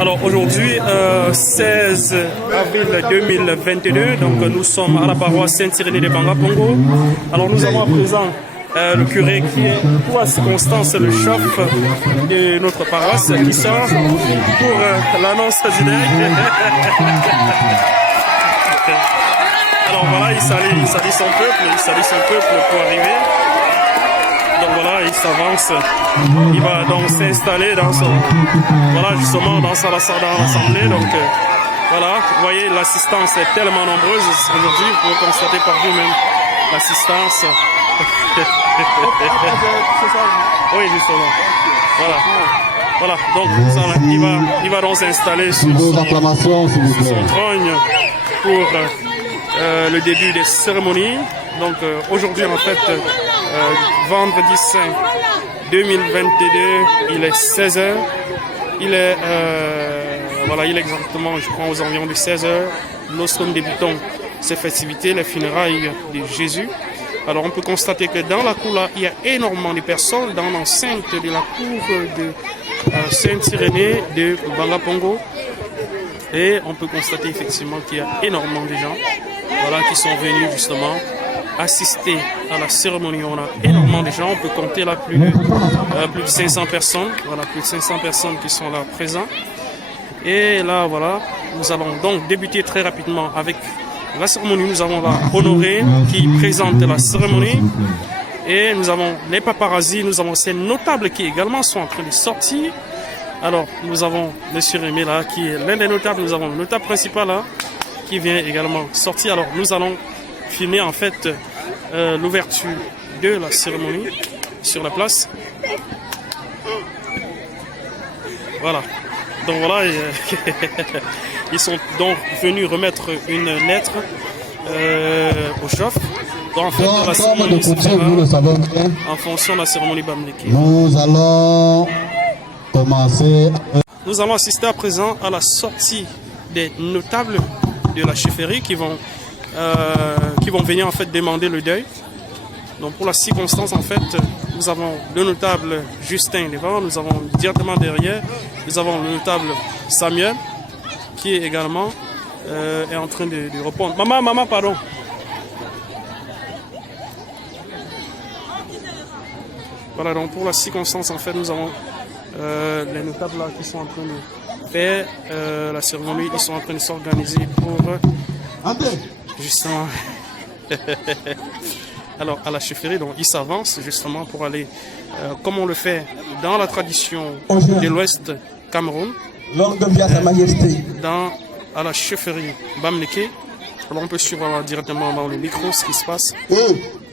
Alors aujourd'hui, 16 avril 2022, donc nous sommes à la paroisse Saint-Irénée de Banga-Pongo. Alors nous avons à présent le curé qui est pour la circonstance le chef de notre paroisse qui sort pour l'annonce du direct. Alors voilà, il salue son peuple pour arriver. Donc voilà, il s'avance, il va donc s'installer dans son, voilà, justement dans l'assemblée. Donc voilà, vous voyez, l'assistance est tellement nombreuse aujourd'hui, vous pouvez constater par vous-même l'assistance. Oui, justement. Voilà, donc il va donc s'installer sur son trône pour le début des cérémonies. Donc aujourd'hui, en fait, vendredi saint 2022, il est 16h. Il est exactement, je crois, aux environs de 16h. Lorsque nous débutons ces festivités, les funérailles de Jésus. Alors on peut constater que dans la cour là, il y a énormément de personnes dans l'enceinte de la cour de Saint-Irénée de Banga-Pongo. Et on peut constater effectivement qu'il y a énormément de gens, voilà, qui sont venus justement assister à la cérémonie. On a énormément de gens, on peut compter là plus de 500 personnes, voilà, plus de 500 personnes qui sont là présents. Et là, voilà, nous allons donc débuter très rapidement avec la cérémonie. Nous avons là Honoré qui présente la cérémonie. Et nous avons les paparazzis, nous avons ces notables qui également sont en train de sortir. Alors, nous avons M. Rémé là, qui est l'un des notables. Nous avons le notable principal là, qui vient également sortir. Alors, nous allons filmer en fait l'ouverture de la cérémonie sur la place. Voilà. Donc voilà, ils sont donc venus remettre une lettre au chef. Donc en fait, la cérémonie vous le savez bien, en fonction de la cérémonie Bamleke. Nous allons commencer. Nous allons assister à présent à la sortie des notables de la chefferie qui vont venir en fait demander le deuil. Donc pour la circonstance, en fait, nous avons le notable Justin devant, nous avons directement derrière, nous avons le notable Samuel qui est également est en train de répondre. Maman, pardon. Voilà, donc pour la circonstance, en fait, nous avons les notables là qui sont en train de faire la cérémonie, ils sont en train de s'organiser pour justement alors à la chefferie. Donc ils s'avancent justement pour aller comme on le fait dans la tradition de l'Ouest Cameroun, à la chefferie Bamleke. Alors on peut suivre directement dans le micro ce qui se passe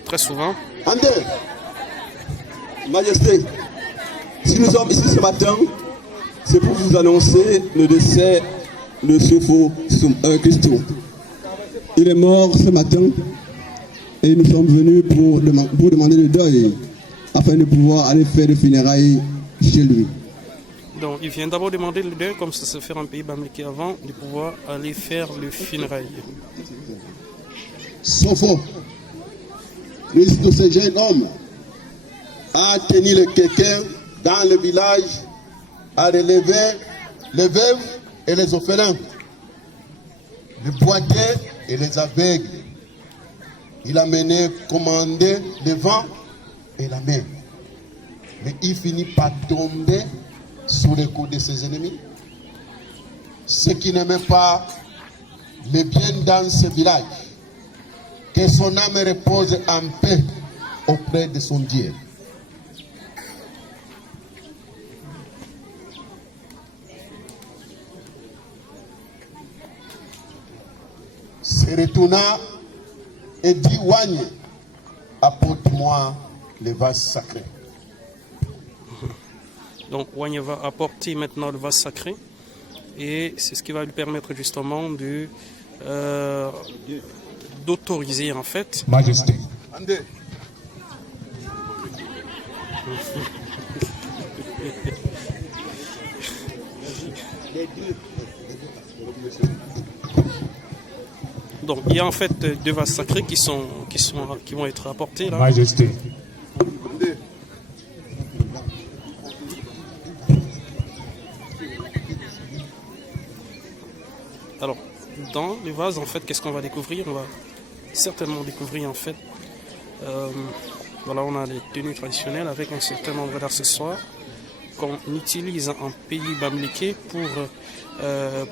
très souvent. Majesté, si nous sommes ici ce matin, c'est pour vous annoncer le décès de Sofo Christo. Il est mort ce matin et nous sommes venus pour demander le deuil afin de pouvoir aller faire des funérailles chez lui. Donc il vient d'abord demander le deuil comme ça se fait en pays Bamleke avant de pouvoir aller faire le funérailles. Sofo, Christo, ce jeune homme, a tenu le quelqu'un dans le village, a relevé les veuves et les orphelins, les boiteux et les aveugles. Il a mené commander le vent et la mer. Mais il finit par tomber sous les coups de ses ennemis. Ceux qui n'aimaient pas le bien dans ce village, que son âme repose en paix auprès de son Dieu. Se retourna et dit: Wagne, apporte-moi le vase sacré. Donc Wagne va apporter maintenant le vase sacré et c'est ce qui va lui permettre justement d'autoriser en fait. Majesté. Donc il y a en fait deux vases sacrés qui vont être apportés là. Majesté. Alors, dans les vases, en fait, qu'est-ce qu'on va découvrir? On va certainement découvrir, en fait, voilà, on a les tenues traditionnelles avec un certain nombre d'accessoires qu'on utilise en pays bamliké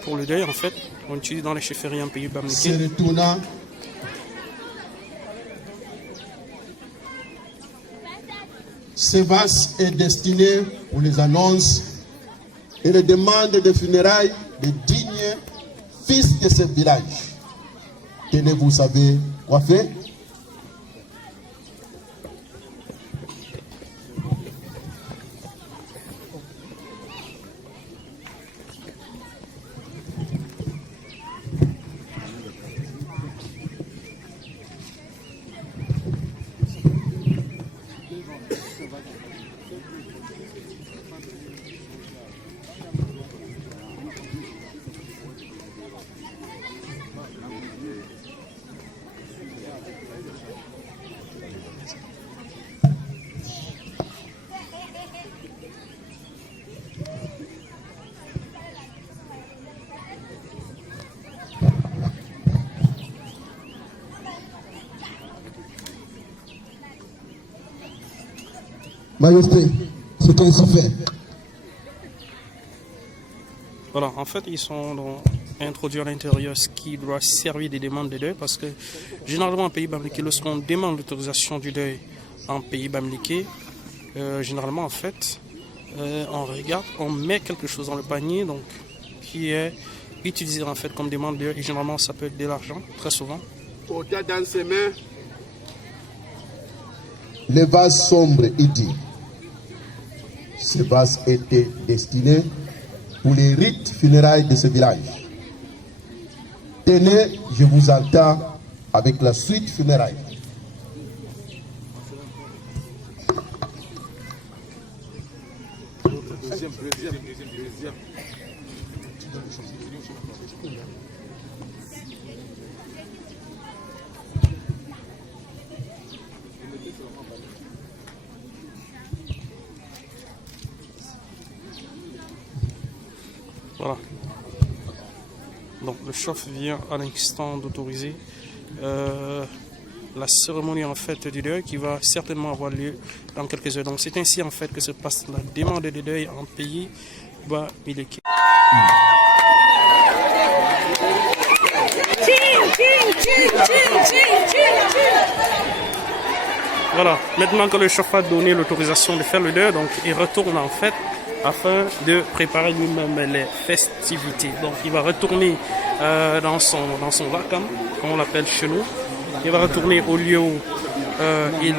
pour le deuil, en fait. On utilise dans les chefferies en pays bamliké. Ce vase est destiné pour les annonces et les demandes de funérailles des dignes fils de ce village. Tenez, vous savez quoi faire? Majesté, c'est ainsi fait. Voilà, en fait, ils sont introduits à l'intérieur ce qui doit servir des demandes de deuil parce que généralement en pays bamliké, lorsqu'on demande l'autorisation du deuil en pays bamliké, généralement en fait, on regarde, on met quelque chose dans le panier donc qui est utilisé en fait comme demande de deuil et généralement ça peut être de l'argent, très souvent. Dans ses mains, les vases sombres, il dit. Ces vases étaient destinés pour les rites funérailles de ce village. Tenez, je vous attends avec la suite funéraille. Voilà. Donc le chef vient à l'instant d'autoriser la cérémonie en fait du deuil qui va certainement avoir lieu dans quelques heures. Donc c'est ainsi en fait que se passe la demande de deuil en pays bamliké. Voilà, maintenant que le chef a donné l'autorisation de faire le deuil, donc il retourne en fait afin de préparer lui-même les festivités. Donc il va retourner dans son vakam, comme on l'appelle chez nous. Il va retourner au lieu où il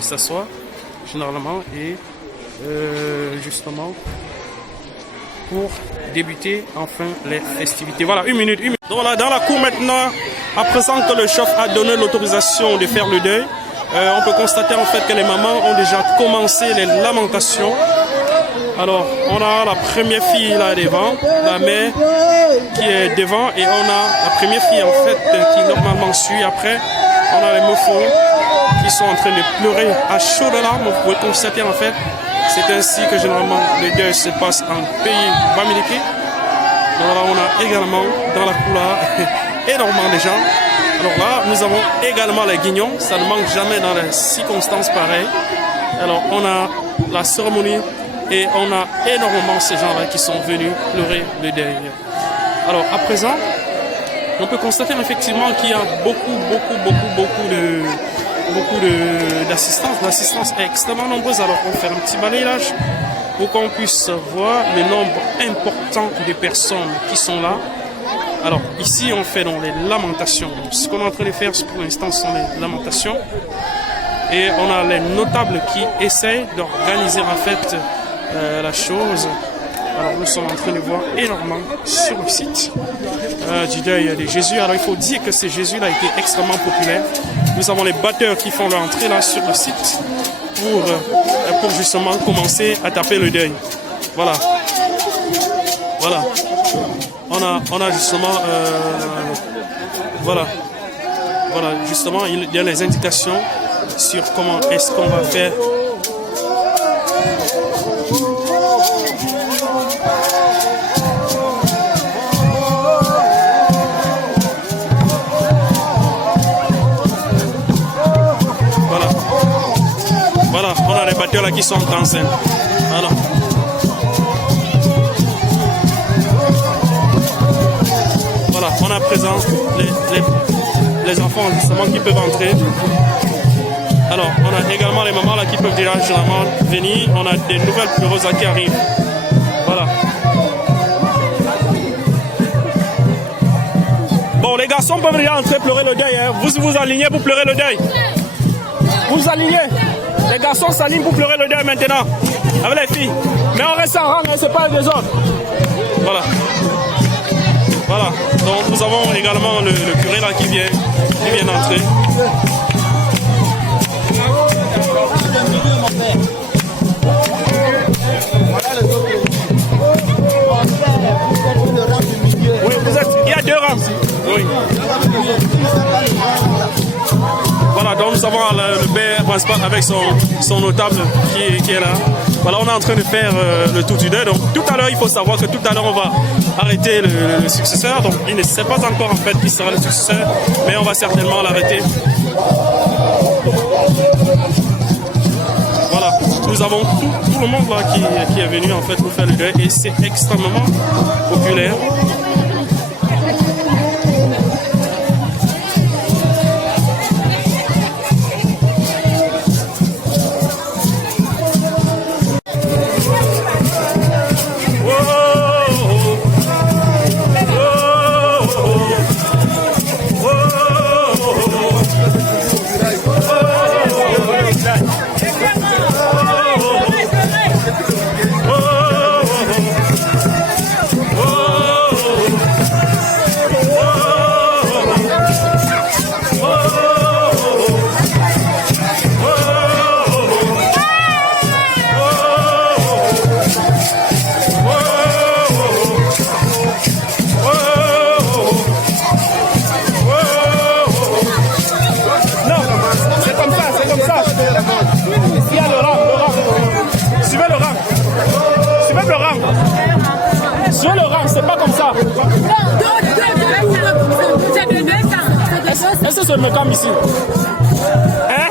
s'assoit généralement et justement pour débuter enfin les festivités. Voilà, une minute. Donc là, dans la cour maintenant, à présent que le chef a donné l'autorisation de faire le deuil, on peut constater en fait que les mamans ont déjà commencé les lamentations. Alors, on a la première fille là devant, la mère qui est devant, et on a la première fille en fait qui normalement suit. Après, on a les moufons qui sont en train de pleurer à chaudes larmes. Vous pouvez constater en fait, c'est ainsi que généralement le deuil se passe en pays bamliké. Alors là, on a également dans la couleur énormément de gens. Alors là, nous avons également les guignons. Ça ne manque jamais dans les circonstances pareilles. Alors, on a la cérémonie. Et on a énormément ces gens-là qui sont venus pleurer le deuil. Alors à présent, on peut constater effectivement qu'il y a beaucoup d'assistance. L'assistance est extrêmement nombreuse. Alors on va faire un petit balayage pour qu'on puisse voir le nombre important de personnes qui sont là. Alors ici on fait donc les lamentations. Donc, ce qu'on est en train de faire pour l'instant sont les lamentations. Et on a les notables qui essayent d'organiser en fait la chose. Alors nous sommes en train de voir énormément sur le site du deuil de Jésus. Alors il faut dire que ce Jésus là a été extrêmement populaire. Nous avons les batteurs qui font leur entrée là sur le site pour justement commencer à taper le deuil. Voilà. Voilà. On a justement voilà justement il y a les indications sur comment est-ce qu'on va faire. animateurs là qui sont en scène. Voilà. Voilà, on a à présent les enfants justement qui peuvent entrer. Alors, on a également les mamans là qui peuvent déjà généralement venir. On a des nouvelles pleureuses qui arrivent. Voilà. Bon, les garçons peuvent déjà entrer pleurer le deuil. Hein. Vous vous alignez pour pleurer le deuil. Vous vous alignez. Les garçons s'alignent pour pleurer le deuil maintenant. Avec les filles. Mais on reste en rang, hein, c'est pas le désordre. Voilà. Voilà. Donc nous avons également le curé là qui vient d'entrer. Oui, il y a 2 rangs. Oui. Voilà, donc nous avons le père principal avec son notable qui est là. Voilà, on est en train de faire le tour du deuil. Donc tout à l'heure, il faut savoir que tout à l'heure, on va arrêter le successeur. Donc il ne sait pas encore en fait qui sera le successeur, mais on va certainement l'arrêter. Voilà, nous avons tout le monde là qui est venu en fait pour faire le deuil et c'est extrêmement populaire. Est-ce que c'est le comme ici? Hein?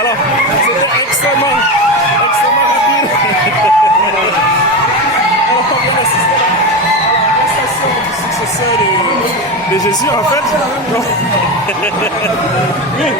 Alors, c'était extrêmement rapide. Alors, on vient d'assister à l'arrestation du successeur de Jésus, en fait. Oui.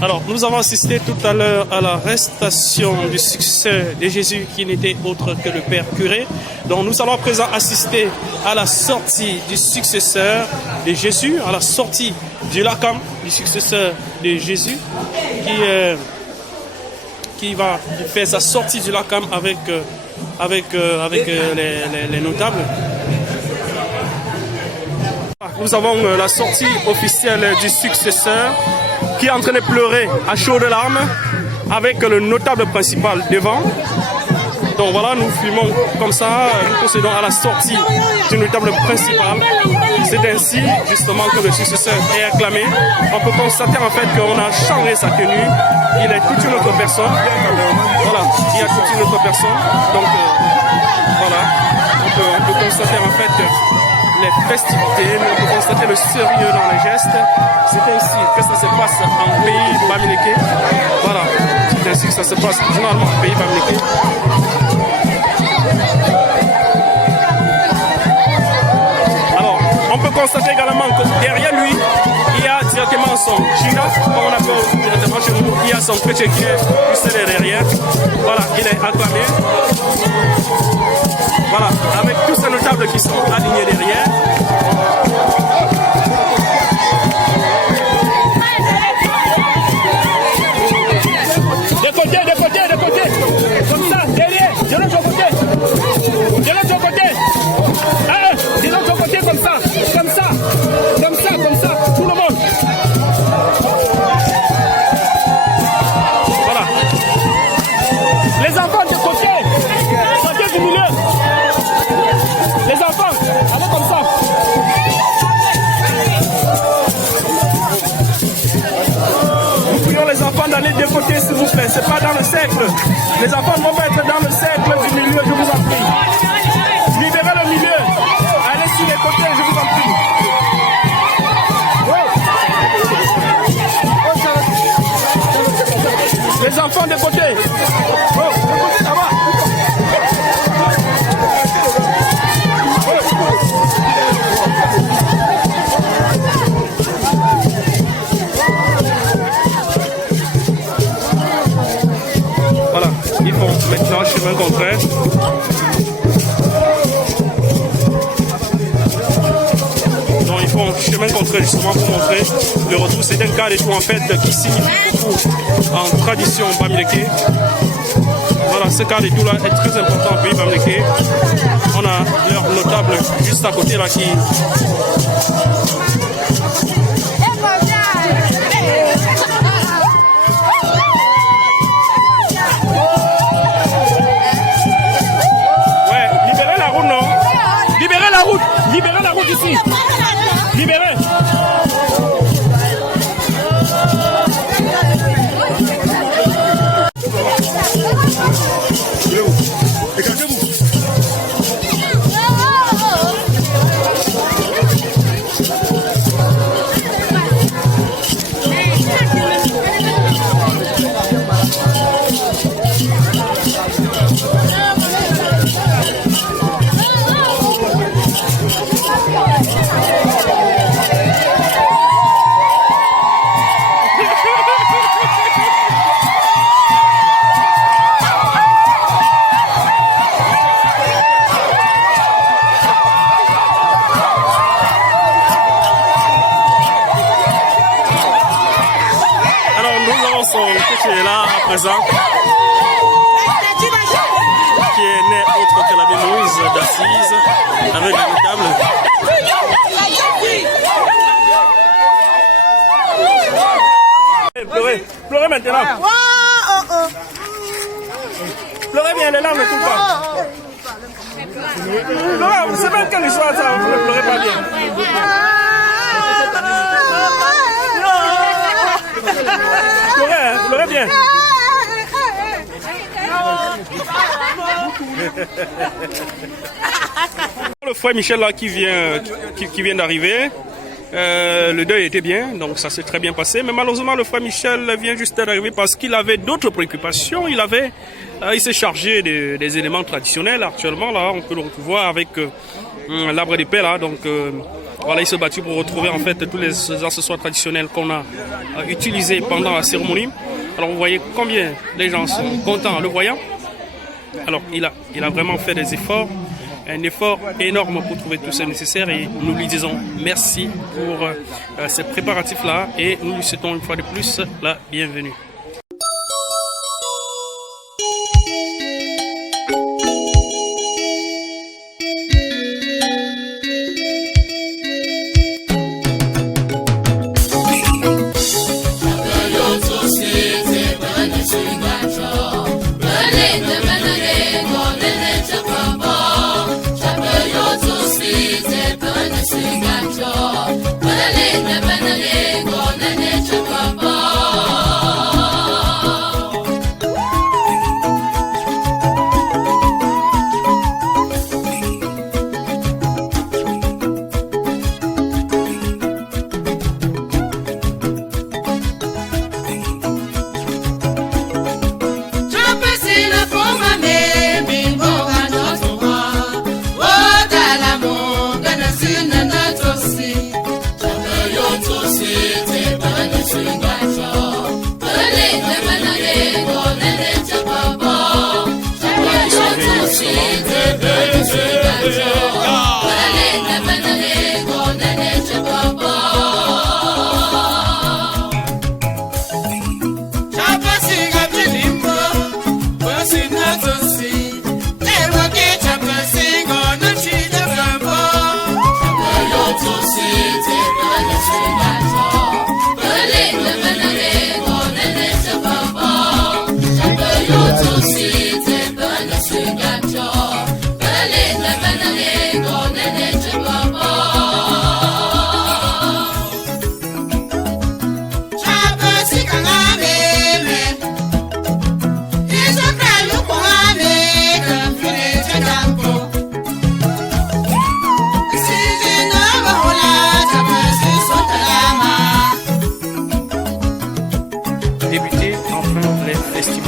Alors, nous avons assisté tout à l'heure à l'arrestation du successeur de Jésus qui n'était autre que le Père curé. Donc, nous allons à présent assister à la sortie du successeur de Jésus, à la sortie du lacam du successeur de Jésus qui va faire sa sortie du lacam avec les notables. Nous avons la sortie officielle du successeur qui est en train de pleurer à chaudes larmes avec le notable principal devant. Donc voilà, nous filmons comme ça, nous procédons à la sortie du notable principal. C'est ainsi justement que le successeur est acclamé. On peut constater en fait qu'on a changé sa tenue. Il est toute une autre personne. Voilà, il y a toute une autre personne. Donc voilà, on peut constater en fait les festivités, on peut constater le sérieux dans les gestes. C'est ainsi que ça se passe en pays bamiléké. Voilà, c'est ainsi que ça se passe généralement en pays bamiléké. constater également que derrière lui, il y a directement son Giga, comme on appelle directement chez nous. Il y a son petit qui est juste derrière. Voilà, il est acclamé. Voilà, avec tous ces notables qui sont alignés derrière. De côté, comme ça, derrière, de l'autre côté, de l'autre côté, comme ça, tout le monde. Voilà. Les enfants de côté du milieu. Les enfants, allez comme ça. Nous prions les enfants d'aller de côté, s'il vous plaît. C'est pas dans le cercle. Les enfants vont être dans le cercle du milieu, je vous en prie. Libérez le milieu. Allez sur les côtés, je vous en prie. Les enfants de côté. De côté là-bas. Voilà, ils font maintenant chemin contraire. Donc ils font chemin contraire justement pour montrer le retour. C'est un cas de tout en fait qui signifie beaucoup en tradition bamileke. Voilà, ce cas de tout là est très important au pays bamileke. On a leur notable juste à côté là qui... Libérez la route ici. Libérez. Qui est là à présent, qui est né autre que la Bémoise d'Assise avec les notables. Pleurez maintenant. Pleurez bien les larmes tout le temps. Pleurez, c'est même quelle histoire ça, vous ne pleurez pas bien. Pleurez bien. Le frère Michel là qui vient d'arriver. Le deuil était bien, donc ça s'est très bien passé. Mais malheureusement, le frère Michel vient juste d'arriver parce qu'il avait d'autres préoccupations. Il s'est chargé des éléments traditionnels. Actuellement, là, on peut le retrouver avec l'arbre de paix là. Donc voilà, il s'est battu pour retrouver en fait tous les accessoires traditionnels qu'on a utilisés pendant la cérémonie. Alors vous voyez combien les gens sont contents en le voyant. Alors il a vraiment fait des efforts, un effort énorme pour trouver tout ce nécessaire et nous lui disons merci pour ces préparatifs-là et nous lui souhaitons une fois de plus la bienvenue. Banale, banale, banale, banale,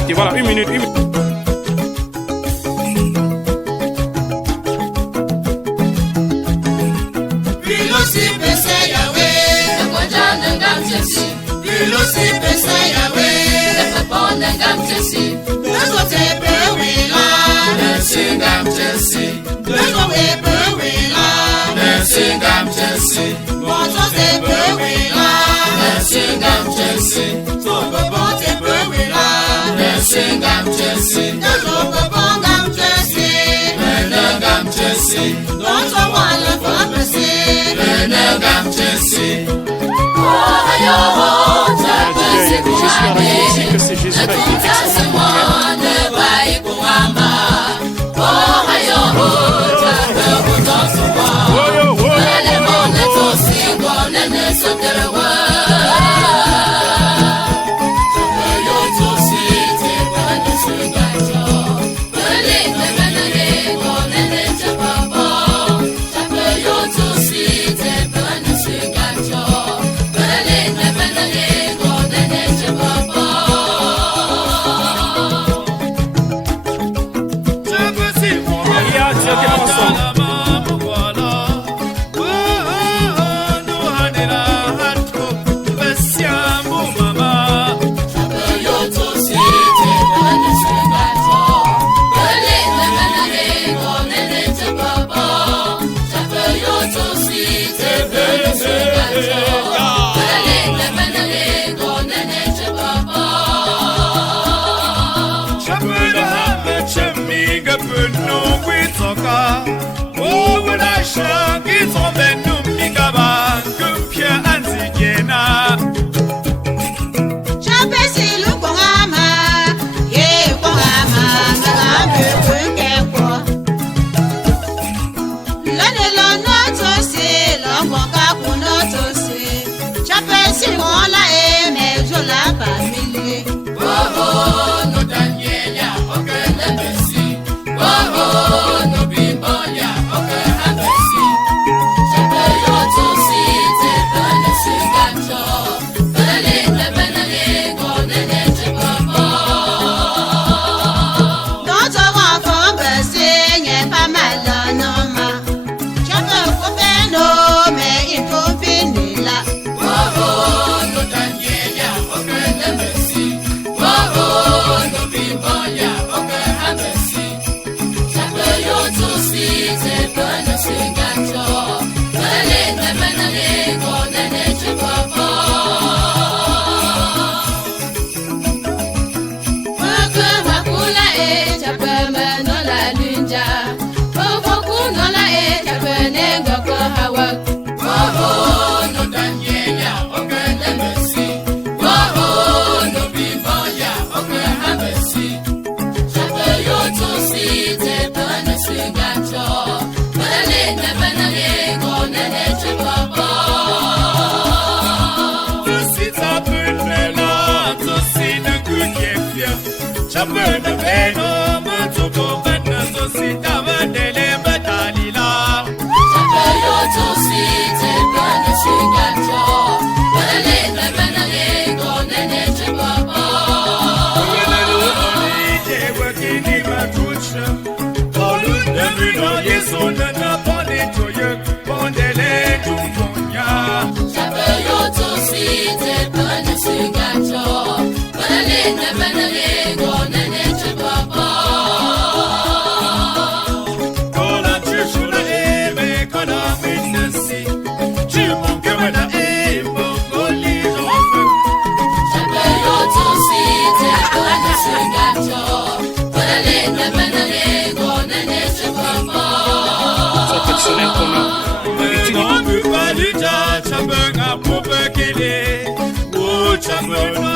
quitter. Voilà, une minute. Que c'est Jésus qui est extrêmement Chambers